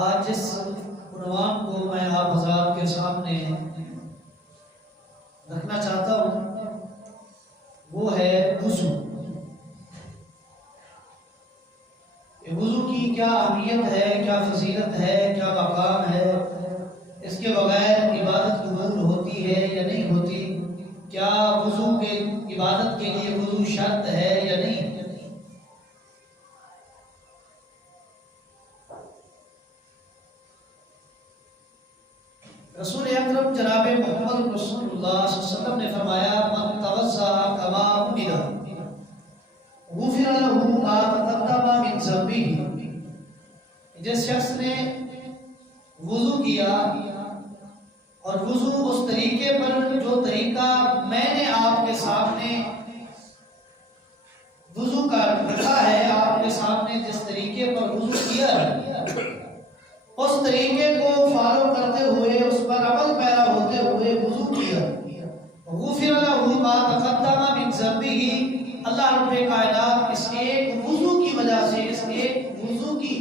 آج جس عنوان کو میں آپ حضرات کے سامنے رکھنا چاہتا ہوں وہ ہے وضو۔ وضو کی کیا اہمیت ہے، کیا فضیلت ہے، کیا مقام ہے، اس کے بغیر عبادت قبول ہوتی ہے یا نہیں ہوتی، کیا وضو کے عبادت کے لیے وضو شرط ہے یا نہیں۔ رسول اکرم جناب محمد رسول اللہ صلی اللہ علیہ وسلم نے فرمایا من توضأ کما امر غفر له ما تقدم من ذنبه، جس شخص نے وضو کیا اور وضو اس طریقے پر جو طریقہ میں نے آپ کے سامنے وضو کا رکھا ہے، آپ کے سامنے جس طریقے پر وضو کیا اس طریقے کو فالو کرتے ہوئے، اس پر عمل پیرا ہوتے ہوئے وضو کیا، غفر له ما تقدم من ذنبه، اللہ رب کائنات اس ایک وضو کی وجہ سے، اس ایک وضو کی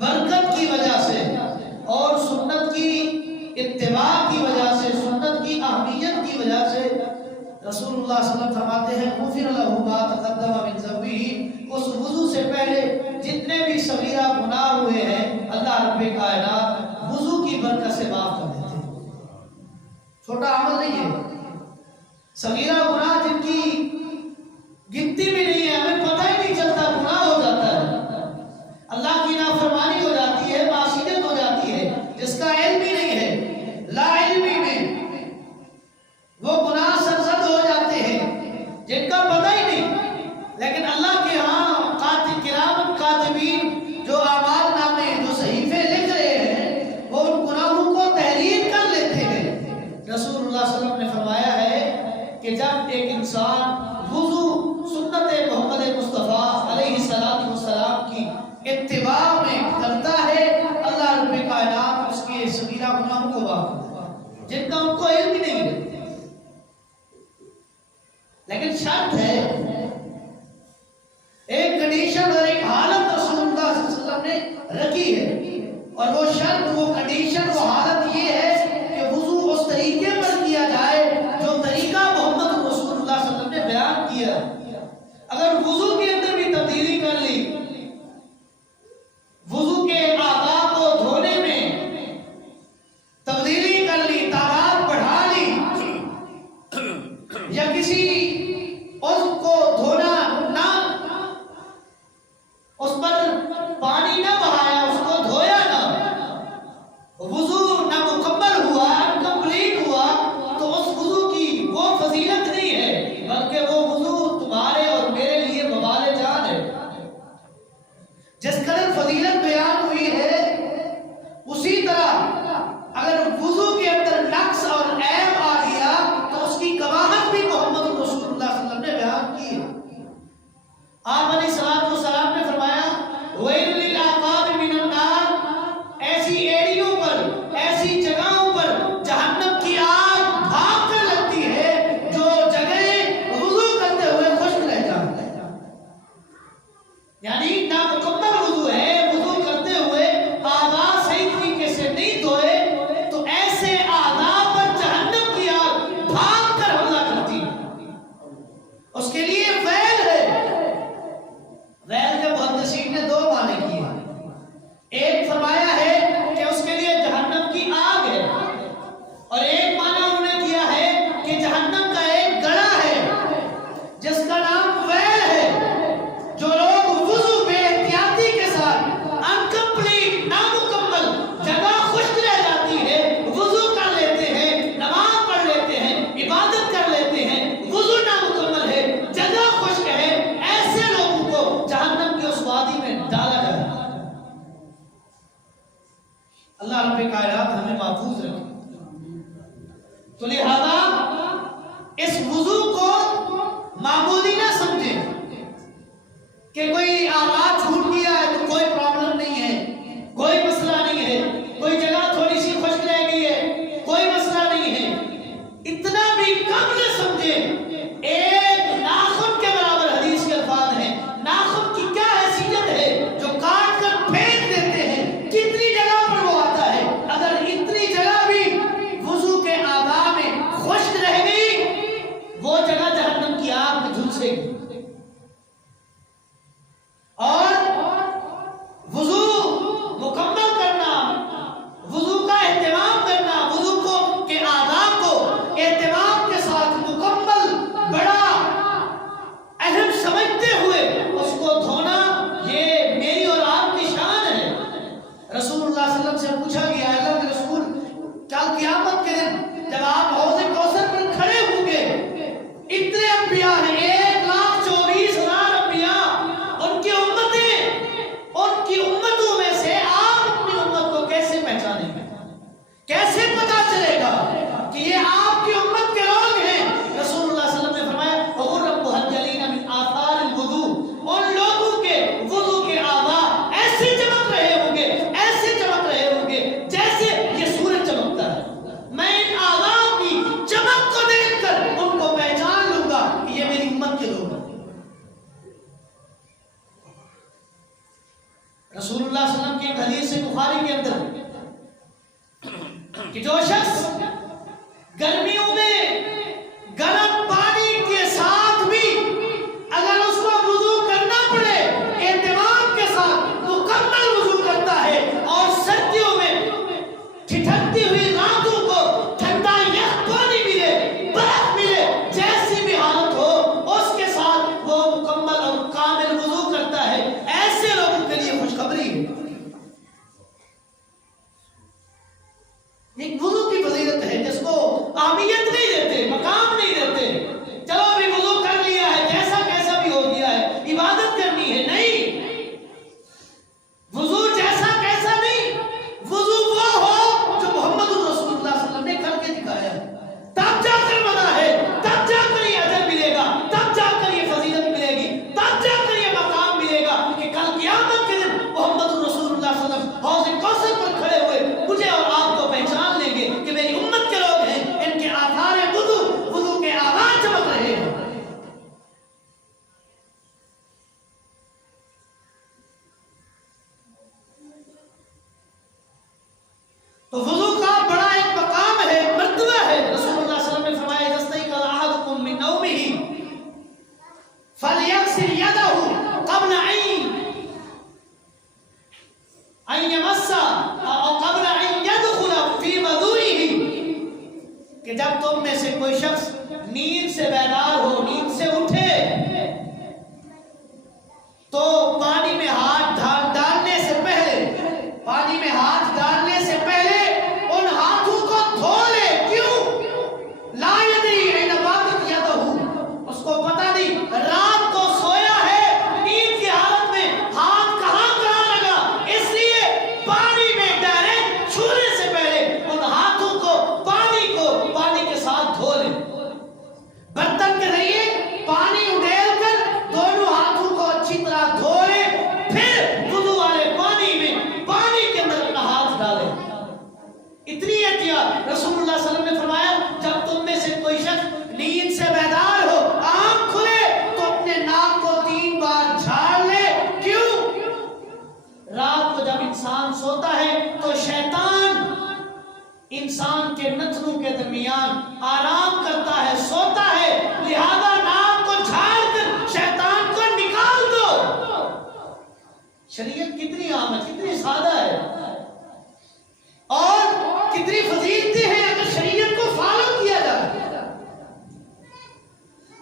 برکت کی وجہ سے اور سنت کی اتباع کی وجہ سے، سنت کی اہمیت کی وجہ سے رسول اللہ صلی اللہ علیہ وسلم فرماتے ہیں غفر له ما تقدم من ذنبه، اس وضو سے پہلے جتنے بھی صغیرہ گناہ ہوئے ہیں اللہ رب کائنات وضو کی برکت سے معاف کر دیتے ہیں۔ چھوٹا عمل نہیں ہے، صغیرہ گناہ جن کی گنتی بھی نہیں ہے، ہمیں پتہ ہی نہیں چلتا، گناہ ہو جاتا ہے، اللہ کی نافرمانی ہو جاتی ہے، معصیت ہو جاتی ہے، جس کا علم ہی نہیں ہے، لا علمی میں وہ گناہ سرزد ہو جاتے ہیں جن کا پتہ ہی نہیں، لیکن اللہ کے ہاں کرام کاتبین جو اعمال نامے جو صحیفے لکھ رہے ہیں وہ ان گناہوں کو تحریر کر لیتے ہیں۔ رسول اللہ صلی اللہ علیہ وسلم نے فرمایا ہے کہ جب ایک انسان وضو سنت محمد مصطفیٰ علیہ السلام کی اتباع میں کرتا ہے، اللہ رب کائنات اس کے صغیرہ گناہوں کو معاف کرتا ہے جن کا ان کو علم ہی نہیں ہے۔ لیکن شرط ہے، ایک کنڈیشن اور ایک حالت رسول اللہ صلی اللہ علیہ وسلم نے رکھی ہے، اور وہ شرط، وہ کنڈیشن، وہ حالت یہ ہے کہ وضو اس طریقے پر کیا جائے جو طریقہ محمد رسول اللہ صلی اللہ علیہ وسلم نے بیان کیا۔ اگر وضو کے اندر بھی تبدیلی کر لی، وضو کے آداب کو دھونے میں تبدیلی کر لی، تعداد بڑھا لی، یا کسی اس کو دھونا نہ، اس پر پانی نہ بہایا، اس کو دھویا نہ، وضو نہ مکمل ہوا، انکمپلیٹ ہوا، تو اس وضو کی وہ فضیلت نہیں ہے، بلکہ وہ وضو تمہارے اور میرے لیے وبال جان ہے۔ جس قدر فضیلت بیان ہوئی ہے اسی طرح اگر وضو کے اندر نقص اور عیب آ گیا تو اس کی قباحت بھی محمد رسول اللہ صلی اللہ علیہ وسلم نے بیان کی ہے۔ آپ علیہ السلام نے فرمایا وَيْلٌ لِلْعَقَابِ مِنَ النَّارِ، ایسی ایڑیوں پر، ایسی جگہوں پر جہنم کی آگ بھاگ کر لگتی ہے جو جگہیں وضو کرتے ہوئے خشک رہ جاتی ہیں، یعنی نامکمل وضو ہے، وضو کرتے ہوئے اعضاء صحیح طریقے سے نہیں دھوئے تو ایسے اعضاء پر جہنم کی آگ بھاگ کر حملہ کرتی ہے۔ اس کے لیے ویل ہے، ویل کے محدثین نے دو معنی کیے ہیں، ایک فرمایا ہے کہ اس کے لیے جہنم کی آگ ہے، اور ایک معنی انہوں نے کیا ہے کہ جہنم کا ایک گڑھا ہے جس کا نام ویل ہے۔ جو لوگ وضو بے احتیاطی کے ساتھ انکمپلیٹ، نامکمل، جگہ خشک رہ جاتی ہے، وضو کر لیتے ہیں، نماز پڑھ لیتے ہیں، عبادت کر لیتے ہیں، وضو نامکمل ہے، جگہ خشک ہے، ایسے لوگوں کو جہنم کی اس وادی میں ڈالا جائے۔ اللہ رب کائنات ہمیں محفوظ رکھے۔ تو لہذا اس وضو کو معمولی نہ سمجھیں کہ کوئی آواز چھوٹ گیا ہے تو کوئی پرابلم نہیں ہے، کوئی مسئلہ نہیں ہے، کوئی جگہ تھوڑی سی خشک رہ گئی ہے، کوئی مسئلہ نہیں ہے، اتنا بھی کم نہ سمجھیں۔ ایک ناخن کے برابر حدیث کے الفاظ ہیں، ناخن کی کیا حیثیت ہے جو کاٹ کر پھینک دیتے ہیں، کتنی جگہ پر سے پوچھا گیا اللہ کے رسول کل قیامت کے دن جب آپ حوض کوثر پر کھڑے ہوں گے اتنے انبیاء ہیں 1,24,000 انبیاء ان کی امتوں میں سے آپ اپنی امت کو کیسے پہچانیں گے کیسے پتا چلے گا کہ یہ آپ کی امت کے لوگ ہیں رسول اللہ صلی اللہ علیہ وسلم نے فرمایا وَغُرَّ مُحَجَّلِينَ مِنْ آثَارِ الْوُضُوءِ ان لوگوں کے وضو کے اعضاء ایسے چمک رہے ہوں گے ایسے چمک رہے ہوں گے جیسے یہ سورج چمکتا ہے میں ان اعضاء کی چمک کو دیکھ کر ان کو پہچان لوں گا کہ یہ میری امت کے لوگ ہیں رسول اللہ صلی اللہ علیہ وسلم کی ایک حدیث بخاری کے اندر کہ جو شخص گرمیوں میں گرم پانی کے ساتھ بھی اگر اس کو وضو کرنا پڑے اہتمام کے ساتھ مکمل وضو کرتا ہے اور سردیوں میں ٹھٹکتی ہوئی راتوں کو ٹھنڈا یخ پانی ملے برف ملے جیسی بھی حالت ہو اس کے ساتھ وہ مکمل اور کامل وضو کرتا ہے ایسے لوگوں کے لیے خوشخبری ہے ایک وضو کی فضیلت ہے جس کو اہمیت نہیں دیتے مقام نہیں دیتے چلو ابھی وضو کر لیا ہے جیسا کیسا بھی ہو گیا ہے عبادت کرنی ہے نہیں وضو جیسا کیسا نہیں وضو وہ ہو جو محمد رسول اللہ صلی اللہ علیہ وسلم نے کر کے دکھایا تب جا کر مزہ ہے تب جا کر یہ اجر ملے گا تب جا کر یہ فضیلت ملے گی تب جا کر یہ مقام ملے گا کہ کل قیامت کے دن محمد رسول اللہ صلی اللہ علیہ وسلم حوض کوثر پر کھڑے ہوئے مجھے اور آپ کو پہچان لیں گے کہ میری امت کے لوگ ہیں ان کے آثار وضو کے آغاز چمک رہے ہیں تو وضو کا بڑا ایک مقام ہے مرتبہ ہے رسول اللہ صلی اللہ علیہ وسلم نے فرمایا يستيقظ أحدكم من نومه فليغسل يده قبل أن يمس أو قبل أن يدخل في وضوئه کہ جب تم میں سے کوئی شخص نیند سے بیدار ہو نیند سے اٹھے تو پانی میں ہاتھ ڈالنے سے پہلے ان ہاتھوں کو دھو لے کیوں لا یدری این باتت یدہ اس کو پتہ نہیں رات کو سویا ہے نیند کی حالت میں ہاتھ کہاں لگا اس لیے پانی میں ڈائریکٹ چھونے سے پہلے ان ہاتھوں کو پانی کے ساتھ دھو لے برتن کے ذریعے پانی اڈیل کر دونوں ہاتھوں کو اچھی طرح دھو لے پھر وضو والے پانی کے اندر اپنا ہاتھ ڈالے اتنی احتیاط رسول اللہ صلی اللہ علیہ وسلم نے فرمایا جب تم میں سے کوئی شخص نیند سے بیدار ہو آنکھ کھلے تو اپنے ناک کو 3 بار جھاڑ لے کیوں رات کو جب انسان سوتا ہے تو شیطان انسان کے نتنوں کے درمیان آرام کرتا ہے سوتا ہے لہذا ناک کو جھاڑ کر شیطان کو نکال دو شریعت کتنی عام ہے کتنی سادہ ہے اور کتنی فضیلتیں ہیں اگر شریعت کو فالو کیا جائے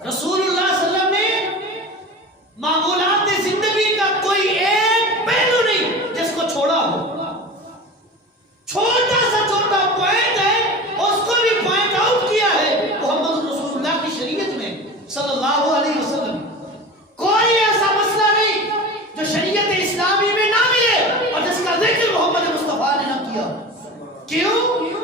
رسول اللہ صلی اللہ علیہ وسلم نے معمولات زندگی کا کوئی ایک پہلو نہیں جس کو چھوڑا ہو چھوٹا سا چھوٹا پوائنٹ ہے اس کو بھی پوائنٹ آؤٹ کیا ہے محمد رسول اللہ کی شریعت میں صلی اللہ علیہ وسلم کوئی ایسا مسئلہ نہیں جو شریعت اسلامی میں نہ ملے اور جس کا ذکر محمد مصطفیٰ نے نہ کیا کیوں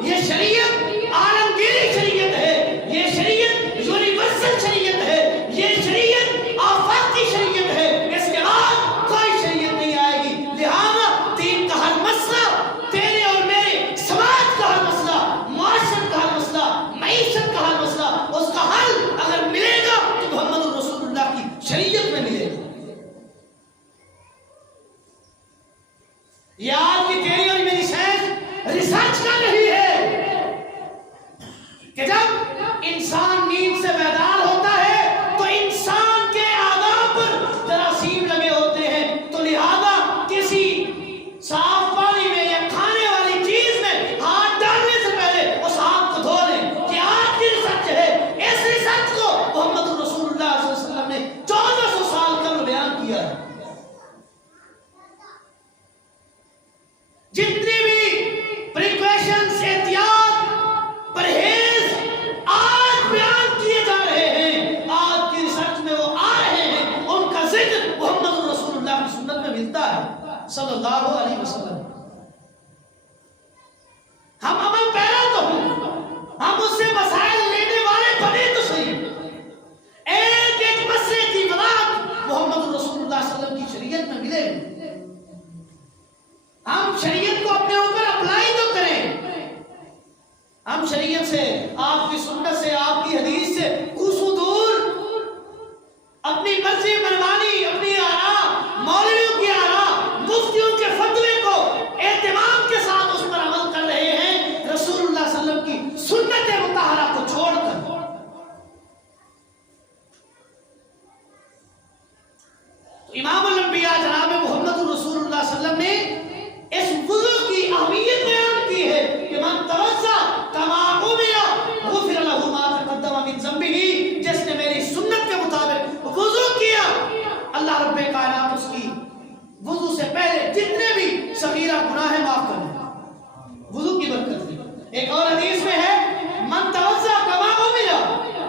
یہ شریعت عالمگیری شریعت ہے یہ شریعت یونیورسل شریعت ہے یہ شریعت آفاقی شریعت ہے اس کے بعد کوئی شریعت نہیں آئے گی لہذا دین کا ہر مسئلہ تیرے اور میرے سماج کا ہر مسئلہ معاشرت کا ہر مسئلہ معیشت کا ہر مسئلہ اس کا حل اگر ملے گا تو محمد رسول اللہ کی شریعت میں ملے گا یہ آج کی تیری اور میری سائنس ریسرچ کر رہی ہے آپ کی سنت سے، آپ کی حدیث سے کوسوں دور اپنی مرضی منمانی، اپنی آراء، مولویوں کی آراء، مفتیوں کے فتوے کو اہتمام کے ساتھ اس پر عمل کر رہے ہیں، رسول اللہ صلی اللہ علیہ وسلم کی سنت مطہرہ کو چھوڑ کر۔ تو امام الانبیاء جناب محمد رسول اللہ صلی اللہ علیہ وسلم نے اس وضو کی اہمیت بیان کی ہے کہ من توضا کما امر غفر له ما تقدم من ذنبه، جس نے میری سنت کے مطابق وضو کیا، اللہ رب کائنات اس کی وضو سے پہلے جتنے بھی صغیرہ گناہ معاف کر دیں، وضو کی برکت سے۔ ایک اور حدیث میں ہے من توضا کما امر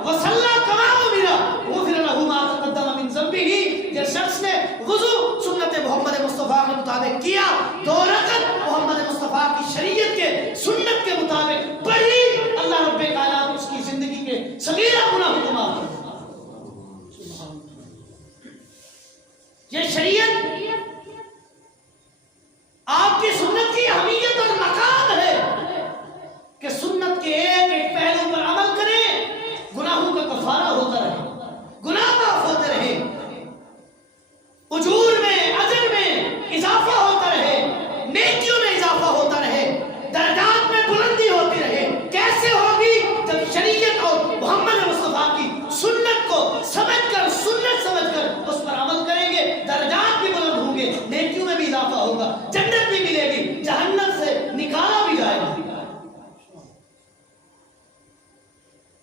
وصلی کما امر غفر له ما تقدم من ذنبه، جس شخص نے وضو سنت محمد مصطفیٰ کے مطابق کیا، 2 رکعت محمد مصطفیٰ کی شریعت کے سنت کے مطابق پڑھی، اللہ رب کائنات اس کی زندگی کے صغیرہ گناہ کو معاف کر دے۔ یہ شریعت آپ کی سنت کی اہمیت اور مقام ہے کہ سنت کے ایک ایک پہلو پر عمل کریں، گناہوں کا کفارہ ہوتا رہے، گناہ معاف ہوتے رہے، اجور میں، اجر میں اضافہ ہوتا رہے، نیکیوں میں اضافہ ہوتا رہے، درجات میں بلندی ہوتی رہے۔ کیسے ہوگی؟ جب شریعت اور محمد مصطفیٰ کی سنت کو سمجھ کر، سنت سمجھ کر اس پر عمل کریں گے، درجات بھی بلند ہوں گے، نیکیوں میں بھی اضافہ ہوگا، جنت بھی ملے گی، جہنم سے نکالا بھی جائے گا۔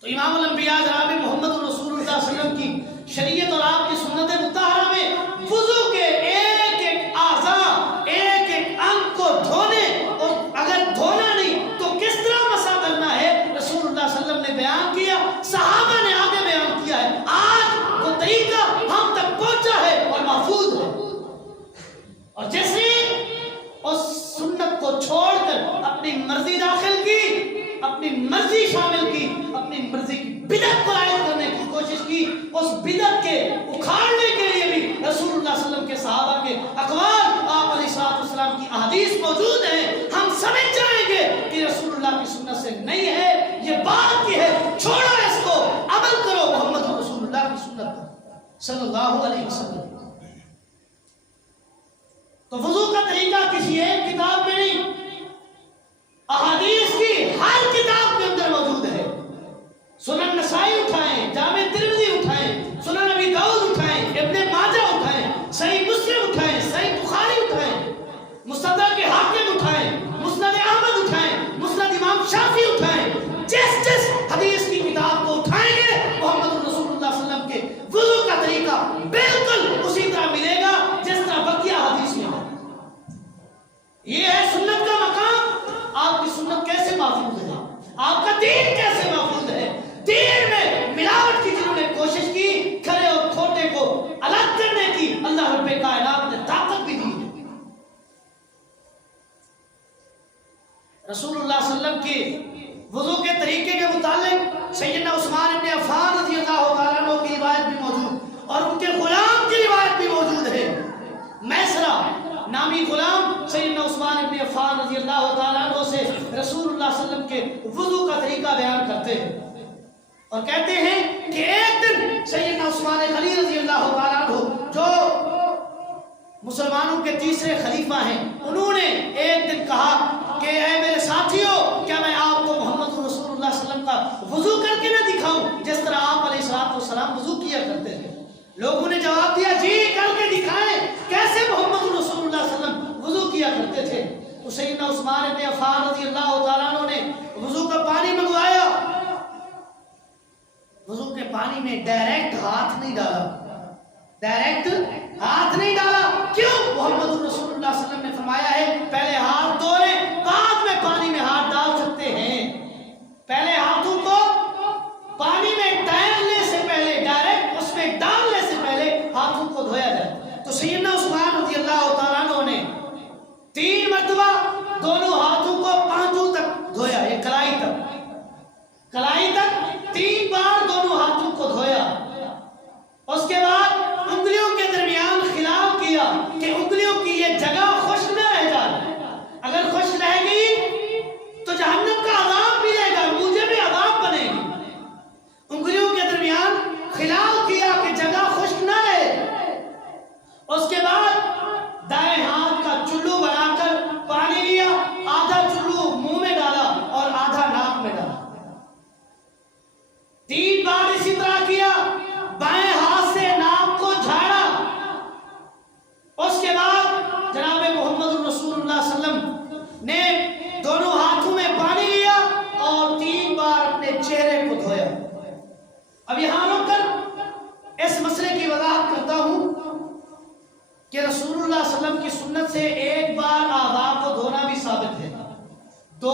تو امام الانبیاء جناب محمد رسول اللہ صلی اللہ علیہ وسلم کی شریعت اور آپ کی سنت مطہرہ میں وضو کے ایک ایک اعضاء، ایک ایک انگ کو دھونے، اور اگر دھونا نہیں تو کس طرح مسح کرنا ہے، رسول اللہ صلی اللہ علیہ وسلم نے بیان کیا، صحابہ نے آگے بیان کیا ہے۔ آج وہ طریقہ ہم تک پہنچا ہے اور محفوظ ہے، اور جس نے اس سنت کو چھوڑ کر اپنی مرضی داخل کی، اپنی مرضی شامل کی، اپنی مرضی کی بدعت کو عائد کرنے کی کوشش کی، اس بدعت کے اکھاڑنے کے لیے بھی رسول اللہ صلی اللہ علیہ وسلم کے صحابہ کے اقوال، آپ علیہ السلام کی احادیث موجود ہیں، ہم سمجھ جائیں گے کہ رسول اللہ کی سنت سے نہیں ہے، یہ بات کی ہے، چھوڑو اس کو، عمل کرو محمد رسول اللہ کی سنت پر صلی اللہ علیہ وسلم۔ تو وضو کا طریقہ کسی ایک کتاب میں نہیں، احادیث کی ہر کتاب کے اندر موجود ہے۔ سنن نسائی اٹھائیں، جامع ترمذی اٹھائیں، سنن ابی داؤد اٹھائیں، ابن ماجہ اٹھائیں، صحیح مسلم اٹھائیں، صحیح بخاری اٹھائیں، مستدرک حاکم اٹھائیں، مسند احمد اٹھائیں، مسند امام شافعی اٹھائیں، جس حدیث کی کتاب کو اٹھائیں گے محمد رسول اللہ صلی اللہ علیہ وسلم کے وضو کا طریقہ بالکل اسی طرح ملے گا جس طرح بقیہ حدیث میں ہے۔ یہ ہے سنت کا مقام۔ آپ کی سنت کیسے محفوظ ہے؟ آپ کا دین کیسے محفوظ ہے؟ دین میں ملاوٹ کی جنہوں نے کوشش کی، کھرے اور کھوٹے کو الگ کرنے کی، اللہ رب کائنات نے طاقت بھی دی ہے۔ رسول اللہ صلی اللہ علیہ وسلم کے وضو کے طریقے کے متعلق سیدنا عثمان بن عفان رضی اللہ تعالیٰ عنہ کی روایت بھی موجود، اور ان کے غلام کی روایت بھی موجود ہے۔ میسرہ نامی غلام سیدنا عثمان بن عفان رضی اللہ تعالیٰ عنہ سے رسول اللہ صلی اللہ علیہ وسلم کے وضو کا طریقہ بیان کرتے ہیں، اور کہتے ہیں کہ ایک دن سیدنا عثمان غنی رضی اللہ تعالیٰ عنہ جو مسلمانوں کے تیسرے خلیفہ ہیں، انہوں نے ایک دن کہا کہ اے میرے ساتھیوں، کیا میں آپ کو محمد رسول اللہ صلی اللہ علیہ وسلم کا وضو کر کے نہ دکھاؤں جس طرح آپ علیہ السلام وضو کیا کرتے تھے؟ لوگوں نے جواب دیا جی کر کے دکھائیں، کیسے محمد رسول اللہ صلی اللہ علیہ وسلم وضو کیا کرتے تھے؟ تو سیدنا عثمان بن عفان رضی اللہ تعالیٰ عنہ نے وضو کا پانی منگوایا، وضو کے پانی میں ڈائریکٹ ہاتھ نہیں ڈالا، ڈائریکٹ ہاتھ نہیں ڈالا۔ کیوں؟ محمد رسول اللہ صلی اللہ علیہ وسلم نے فرمایا ہے پہلے ہاتھ دھو لیں، بعد میں پانی میں ہاتھ ڈال سکتے ہیں۔ پہلے ہاتھوں کو پانی میں ڈالنے سے پہلے، ڈائریکٹ اس میں ڈالنے سے پہلے ہاتھوں کو دھویا جائے۔ تو سیدنا عثمان رضی اللہ تعالیٰ عنہ نے 3 مرتبہ دونوں ہاتھوں کو پانچوں تک دھویا، یہ کلائی تک 3 بار دونوں ہاتھوں کو دھویا۔ اس کے بعد انگلیوں کے درمیان خلاف کیا کہ انگلیوں کی یہ جگہ خشک نہ رہ جائے، اگر 2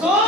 2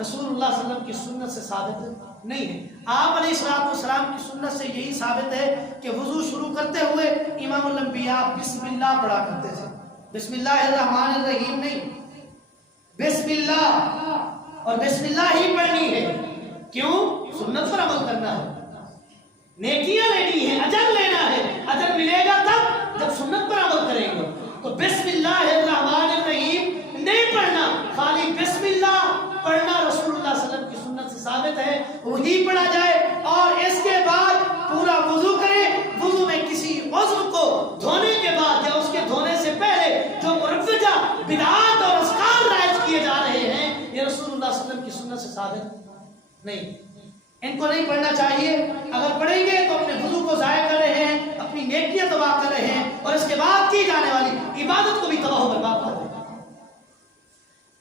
رسول اللہ صلی اللہ علیہ وسلم کی سنت سے ثابت نہیں ہے۔ آپ علیہ السلام کی سنت سے یہی ثابت ہے کہ وضو شروع کرتے ہوئے امام الانبیاء بسم اللہ پڑھا کرتے تھے، بسم اللہ الرحمن الرحیم نہیں، بسم اللہ، اور بسم اللہ ہی پڑھنی ہے۔ کیوں؟ سنت پر عمل کرنا ہے، نیکیاں لینی ہے، اجر لینا ہے، اجر ملے گا تب جب سنت پر عمل کریں گے۔ تو بسم اللہ الرحمن الرحیم نہیں پڑھنا، خالی بسم اللہ پڑھنا رسول اللہ صلی اللہ علیہ وسلم کی سنت سے ثابت ہے، وہی پڑھا جائے، اور اس کے بعد پورا وضو کرے۔ وضو میں کسی عضو کو دھونے کے بعد یا اس کے دھونے سے پہلے جو مروجہ بدعات اور اذکار رائج کیے جا رہے ہیں، یہ رسول اللہ صلی اللہ علیہ وسلم کی سنت سے ثابت نہیں، ان کو نہیں پڑھنا چاہیے۔ اگر پڑھیں گے تو اپنے وضو کو ضائع کر رہے ہیں، اپنی نیکیاں تباہ کر رہے ہیں، اور اس کے بعد کی جانے والی عبادت کو بھی تباہ و برباد کر رہے ہیں۔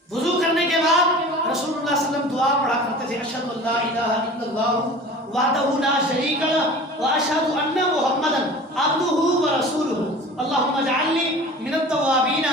وضو کرنے کے بعد رسول اللہ صلی اللہ علیہ وسلم دعا پڑھا کرتے تھے، اشہد ان لا الہ الا اللہ وحدہ لا شریک لہ واشہد ان محمدا عبدہ ورسولہ اللہم اجعلنی من التوابین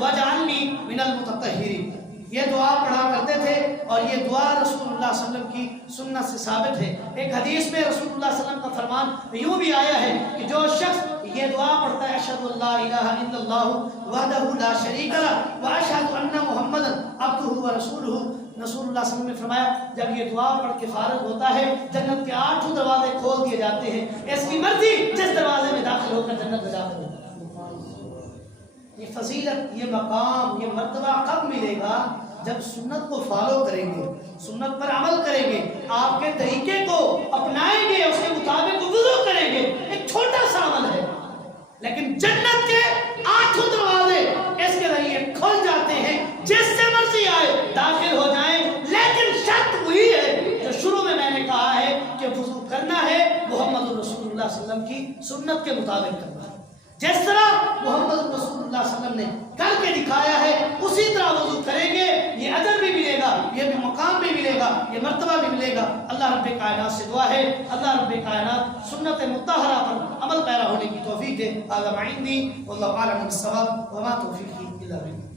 واجعلنی من المتطہرین۔ یہ دعا پڑھا کرتے تھے، اور یہ دعا رسول اللہ صلی اللہ علیہ وسلم کی سنت سے ثابت ہے۔ ایک حدیث میں رسول اللہ صلی اللہ علیہ وسلم کا فرمان یوں بھی آیا ہے کہ جو شخص یہ دعا پڑھتا ہے، اشہد ان لا الہ الا اللہ وحدہ لا شریک لہ واشہد ان محمدا عبدہ ورسولہ، رسول اللہ صلی اللہ علیہ وسلم نے فرمایا جب یہ دعا پڑھ کے فارغ ہوتا ہے، جنت کے 8 دروازے کھول دیے جاتے ہیں، اس کی مرضی جس دروازے میں داخل ہو کر جنت میں داخل ہوتا ہے۔ یہ فضیلت، یہ مقام، یہ مرتبہ کب ملے گا؟ جب سنت کو فالو کریں گے، سنت پر عمل کریں گے، آپ کے طریقے کو اپنائیں گے، اس کے مطابق وضو کریں گے۔ ایک چھوٹا سا عمل ہے، لیکن جنت کے 8 دروازے اس کے ذریعے کھل جاتے ہیں، جس سے مرضی آئے داخل ہو جائیں، لیکن شرط وہی ہے جو شروع میں نے کہا ہے کہ وضو کرنا ہے محمد رسول اللہ صلی اللہ علیہ وسلم کی سنت کے مطابق کرنا ہے۔ جس طرح محمد رسول اللہ صلی اللہ علیہ وسلم نے کر کے دکھایا ہے اسی طرح وضو کریں گے، یہ اجر بھی ملے گا، یہ بھی مقام بھی ملے گا، یہ مرتبہ بھی ملے گا۔ اللہ رب کائنات سے دعا ہے اللہ رب کائنات سنت مطہرہ پر عمل پیرا ہونے کی توفیق دے۔ هذا ما عندي والله اعلم بالصواب وما توفيقي الا بالله۔